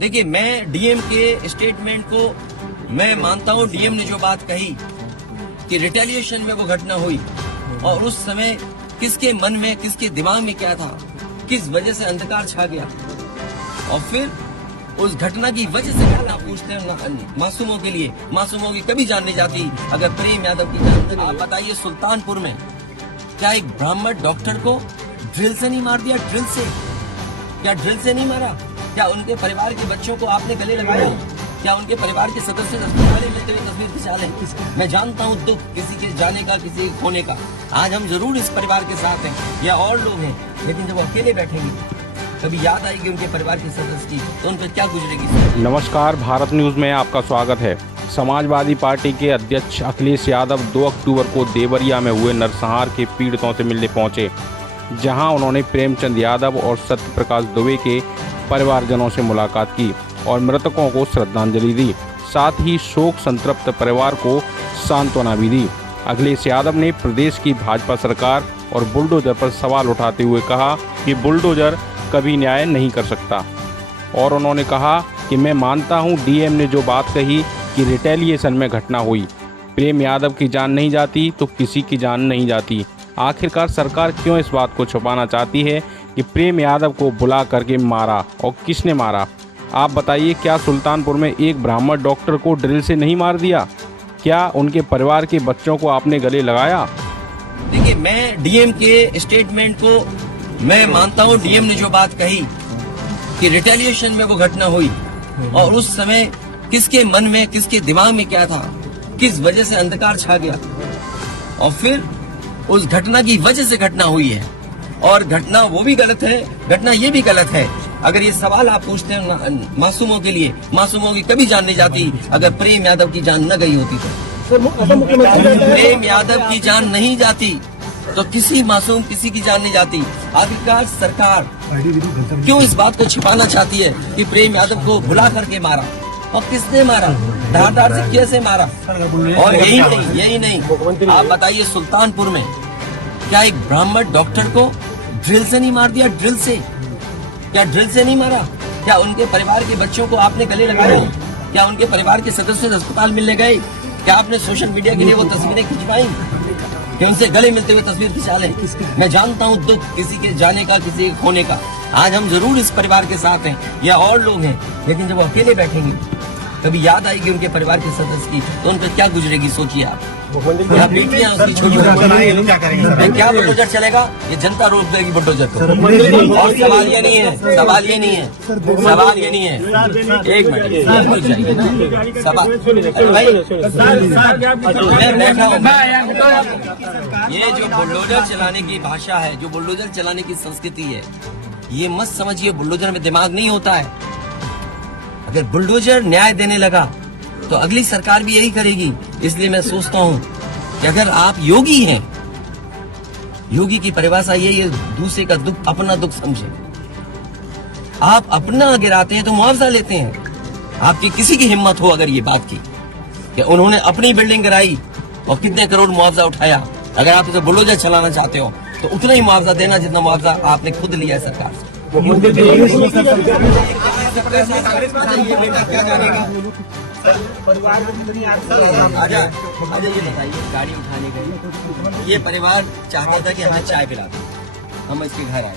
देखिए, मैं डीएम के स्टेटमेंट को मैं मानता हूं। डीएम ने जो बात कही कि रिटेलिएशन में वो घटना हुई और उस समय किसके मन में, किसके दिमाग में क्या था, किस वजह से अंधकार छा गया और फिर उस घटना की वजह से घटना पूछते हैं मासूमों के लिए। मासूमों की कभी जान नहीं जाती अगर प्रेम यादव की जान। आप बताइए, सुल्तानपुर में क्या एक ब्राह्मण डॉक्टर को ड्रिल से नहीं मार दिया? ड्रिल से क्या ड्रिल से नहीं मारा? क्या उनके परिवार के बच्चों को आपने गले लगाया? क्या उनके परिवार के सदस्य अस्पताल में लेते हुए तस्वीर खिंचा लें? मैं जानता हूँ दुख किसी के जाने का, किसी के खोने का। आज हम जरूर इस परिवार के साथ हैं या और लोग हैं, लेकिन जब वो अकेले बैठेंगे कभी याद आएगी उनके परिवार के सदस्य की, तो उन पर क्या गुजरेगी। नमस्कार, भारत न्यूज में आपका स्वागत है। समाजवादी पार्टी के अध्यक्ष अखिलेश यादव 2 अक्टूबर को देवरिया में हुए नरसंहार के पीड़ितों से मिलने पहुंचे, जहां उन्होंने प्रेमचंद यादव और सत्य प्रकाश दुबे के परिवारजनों से मुलाकात की और मृतकों को श्रद्धांजलि दी। साथ ही शोक संतप्त परिवार को सांत्वना भी दी। अखिलेश यादव ने प्रदेश की भाजपा सरकार और बुलडोजर पर सवाल उठाते हुए कहा कि बुलडोजर कभी न्याय नहीं कर सकता और उन्होंने कहा कि मैं मानता हूं डीएम ने जो बात कही कि रिटेलिएशन में घटना हुई। प्रेम यादव की जान नहीं जाती तो किसी की जान नहीं जाती। आखिरकार सरकार क्यों इस बात को छुपाना चाहती है कि प्रेम यादव को बुला करके मारा और किसने मारा? आप बताइए, क्या सुल्तानपुर में एक ब्राह्मण डॉक्टर को ड्रिल से नहीं मार दिया? क्या उनके परिवार के बच्चों को आपने गले लगाया? देखिए, मैं डीएम के स्टेटमेंट को मैं मानता हूं। डीएम ने जो बात कही कि रिटेलिएशन में वो घटना हुई और उस समय किसके मन में, किसके दिमाग में क्या था, किस वजह से अंधकार छा गया और फिर उस घटना की वजह से घटना हुई है। और घटना वो भी गलत है, घटना ये भी गलत है। अगर ये सवाल आप पूछते हैं मासूमों के लिए, मासूमों की कभी जान नहीं जाती अगर प्रेम यादव की जान न गई होती तो। प्रेम यादव की जान नहीं जाती तो किसी मासूम, किसी की जान नहीं जाती। आखिरकार सरकार क्यों इस बात को छिपाना चाहती है कि प्रेम यादव को बुला करके मारा और किसने मारा, धार से कैसे मारा? और यही नहीं, आप बताइए, सुल्तानपुर में क्या एक ब्राह्मण डॉक्टर को ड्रिल से नहीं मार दिया? ड्रिल से क्या ड्रिल से नहीं मारा? क्या उनके परिवार के बच्चों को आपने गले लगाया? क्या उनके परिवार के सदस्य अस्पताल मिलने गए? क्या आपने सोशल मीडिया के लिए वो तस्वीरें खिंचवाई कि उनसे गले मिलते हुए तस्वीर खिंचा लें? मैं जानता हूँ दुख किसी के जाने का, किसी के खोने का। आज हम जरूर इस परिवार के साथ हैं या और लोग हैं, लेकिन जब वो अकेले बैठेंगे कभी याद आएगी उनके परिवार के सदस्य की, तो उन पर क्या गुजरेगी। सोचिए आप, क्या बेटियां उसकी छोटी, क्या बुलडोजर चलेगा? ये जनता रोक देगी बुलडोजर को। और सवाल ये नहीं है, सवाल ये नहीं है, सवाल ये नहीं है। एक मिनट, सवाल मैं बैठा हूँ। ये जो बुलडोजर चलाने की भाषा है, जो बुलडोजर चलाने की संस्कृति है, ये मत समझिए बुलडोजर में दिमाग नहीं होता है। अगर बुलडोजर न्याय देने लगा तो अगली सरकार भी यही करेगी। इसलिए मैं सोचता हूं कि अगर आप योगी हैं, योगी की परिभाषा यही है, दूसरे का दुख अपना दुख समझे। आप अपना गिराते हैं तो मुआवजा लेते हैं। आपकी किसी की हिम्मत हो अगर ये बात की कि उन्होंने अपनी बिल्डिंग गिराई और कितने करोड़ मुआवजा उठाया, अगर आप इसे बुलडोजर चलाना चाहते हो तो उतना ही मुआवजा देना जितना मुआवजा आपने खुद लिया है सरकार से। गाड़ी उठाने गए, ये परिवार चाहता था कि हमें चाय पिला दो, हम इसके घर आए।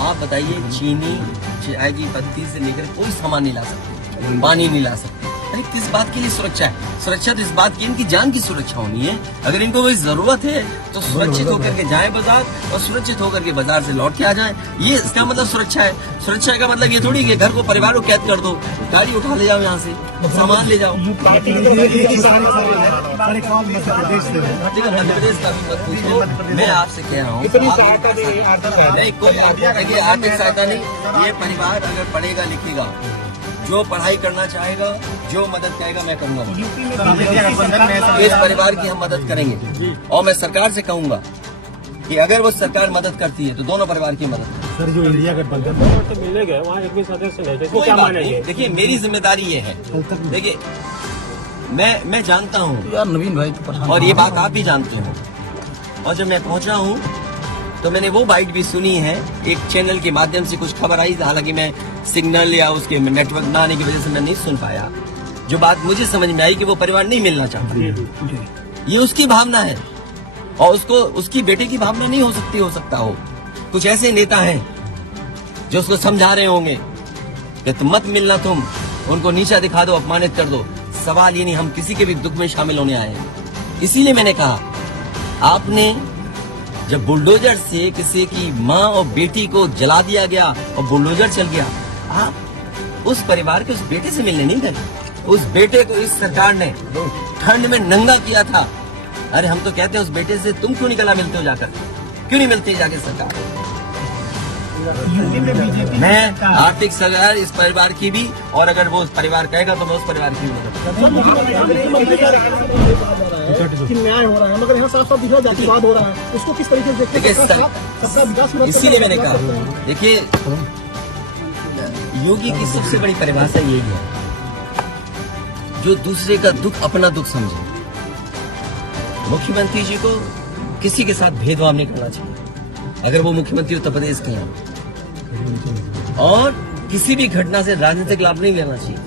आप बताइए, चीनी, चाय की पत्ती से लेकर कोई सामान नहीं ला सकते, पानी नहीं ला सकते। अरे किस बात के लिए सुरक्षा है? सुरक्षा तो इस बात की इनकी जान की सुरक्षा होनी है। अगर इनको कोई जरूरत है तो सुरक्षित होकर के जाए बाजार और सुरक्षित होकर के बाजार से लौट के आ जाए। ये इसका मतलब सुरक्षा है। सुरक्षा का मतलब ये थोड़ी कि घर को, परिवार को कैद कर दो, गाड़ी उठा ले जाओ, यहाँ से सामान ले जाओ। मध्य प्रदेश का भी मत पूछो, मैं आपसे कह रहा हूँ नहीं, कोई आर्थिक सहायता नहीं। ये परिवार अगर पढ़ेगा लिखेगा, जो पढ़ाई करना चाहेगा, जो मदद करेगा, मैं करूंगा। इस परिवार की हम मदद करेंगे और मैं सरकार से कहूंगा कि अगर वो सरकार मदद करती है तो दोनों परिवार की मदद। सर, जो इंडिया गठबंधन तो मिलने गए वहाँ एक भी सदस्य नहीं थे, क्या मानेंगे? देखिए, मेरी जिम्मेदारी ये है। देखिए, मैं जानता हूँ यार नवीन भाई तो और ये बात आप भी जानते हो। और जब मैं पहुंचा हूँ तो मैंने वो बाइट भी सुनी है, एक चैनल के माध्यम से कुछ खबर आई, हालांकि मैं सिग्नल या उसके नेटवर्क ना आने की वजह से मैं नहीं सुन पाया। जो बात मुझे समझ में आई कि वो परिवार नहीं मिलना चाहता, ये उसकी भावना है और उसको उसकी बेटे की भावना नहीं हो सकता हो। कुछ ऐसे नेता हैं जो उसको समझा रहे होंगे कि तुम मत मिलना, तुम उनको नीचा दिखा दो, अपमानित कर दो। सवाल ये नहीं, हम किसी के भी दुख में शामिल होने आए हैं। इसीलिए मैंने कहा, आपने जब बुलडोजर से किसी की माँ और बेटी को जला दिया गया और बुलडोजर चल गया, आप उस परिवार के उस बेटे से मिलने नहीं गए। उस बेटे को इस सरकार ने ठंड में नंगा किया था। अरे हम तो कहते हैं उस बेटे से तुम क्यों निकला मिलते हो जाकर, क्यों नहीं मिलते जाके सरकार। मैं आर्थिक सहायता इस परिवार की भी, और अगर वो उस परिवार कहेगा तो मैं उस परिवार की भी कि न्याय हो रहा है, मगर यहाँ साफ साफ दिख रहा है जातिवाद हो रहा है। उसको किस तरीके से देखते हैं? सबका विकास। इसीलिए मैंने कहा, देखिए योगी की सबसे बड़ी परिभाषा यही है, जो दूसरे का दुख अपना दुख समझे। मुख्यमंत्री जी को किसी के साथ भेदभाव नहीं करना चाहिए अगर वो मुख्यमंत्री उत्तर प्रदेश के हैं, और किसी भी घटना से राजनीतिक लाभ नहीं लेना चाहिए।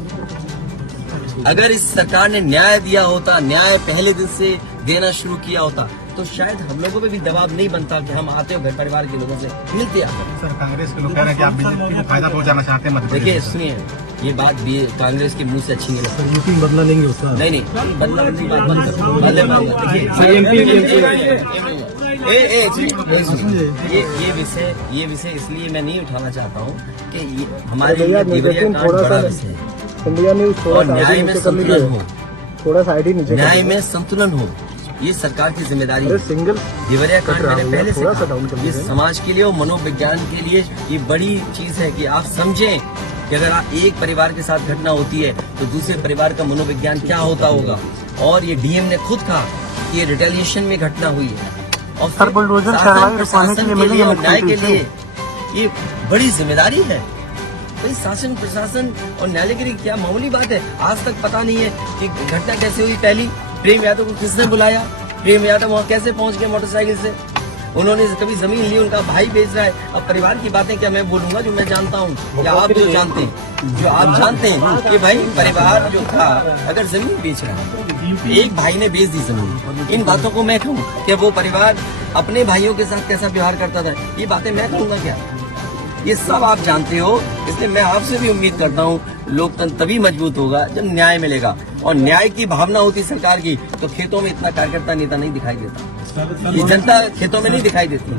अगर इस सरकार ने न्याय दिया होता, न्याय पहले दिन से देना शुरू किया होता, तो शायद हम लोगों पे भी दबाव नहीं बनता कि हम आते हो घर परिवार के लोगों से मिलते आते। सर, कांग्रेस के लोग कह रहे हैं कि आप बीजेपी को फायदा पहुंचाना चाहते हैं। देखिए सुनिए, ये बात भी कांग्रेस के मुंह से अच्छी नहीं लगती। यूपी बदला लेंगे उसका। नहीं बदला की बात बंद करो। ये विषय इसलिए मैं नहीं उठाना चाहता हूँ कि ये हमारे लिए देवरिया कांड बड़ा विषय है। इंडिया न्यूज और न्याय में संतुलन हो, थोड़ा सा आईडी नीचे, न्याय में संतुलन हो, ये सरकार की जिम्मेदारी है। सिंगल देवरिया कांड मैंने पहले से थोड़ा सा डाउन कर कहा, ये समाज के लिए और मनोविज्ञान के लिए ये बड़ी चीज है कि आप समझें कि अगर एक परिवार के साथ घटना होती है तो दूसरे परिवार का मनोविज्ञान क्या होता होगा। और ये डीएम ने खुद कहा कि ये रिटेलिएशन में घटना हुई है, और सर, बुलडोजर शासन प्रशासन के लिए और न्याय के लिए ये बड़ी जिम्मेदारी है। भाई शासन प्रशासन और न्यायालय के लिए क्या मामूली बात है। आज तक पता नहीं है कि घटना कैसे हुई। पहली, प्रेम यादव को किसने बुलाया, प्रेम यादव वहाँ कैसे पहुंच गए मोटरसाइकिल से, उन्होंने कभी जमीन ली, उनका भाई बेच रहा है। अब परिवार की बातें क्या मैं बोलूंगा जो मैं जानता हूँ, या आप जो जानते हैं कि भाई परिवार जो था अगर जमीन बेच रहा है, एक भाई ने बेच दी जमीन, इन बातों को मैं कहूँ कि वो परिवार अपने भाइयों के साथ कैसा व्यवहार करता था, ये बातें मैं कहूँगा क्या? ये सब आप जानते हो। इसलिए मैं आपसे भी उम्मीद करता हूँ लोकतंत्र तभी मजबूत होगा जब न्याय मिलेगा, और न्याय की भावना होती सरकार की, तो खेतों में इतना कार्यकर्ता नेता नहीं दिखाई देता, ये जनता खेतों में नहीं दिखाई देती।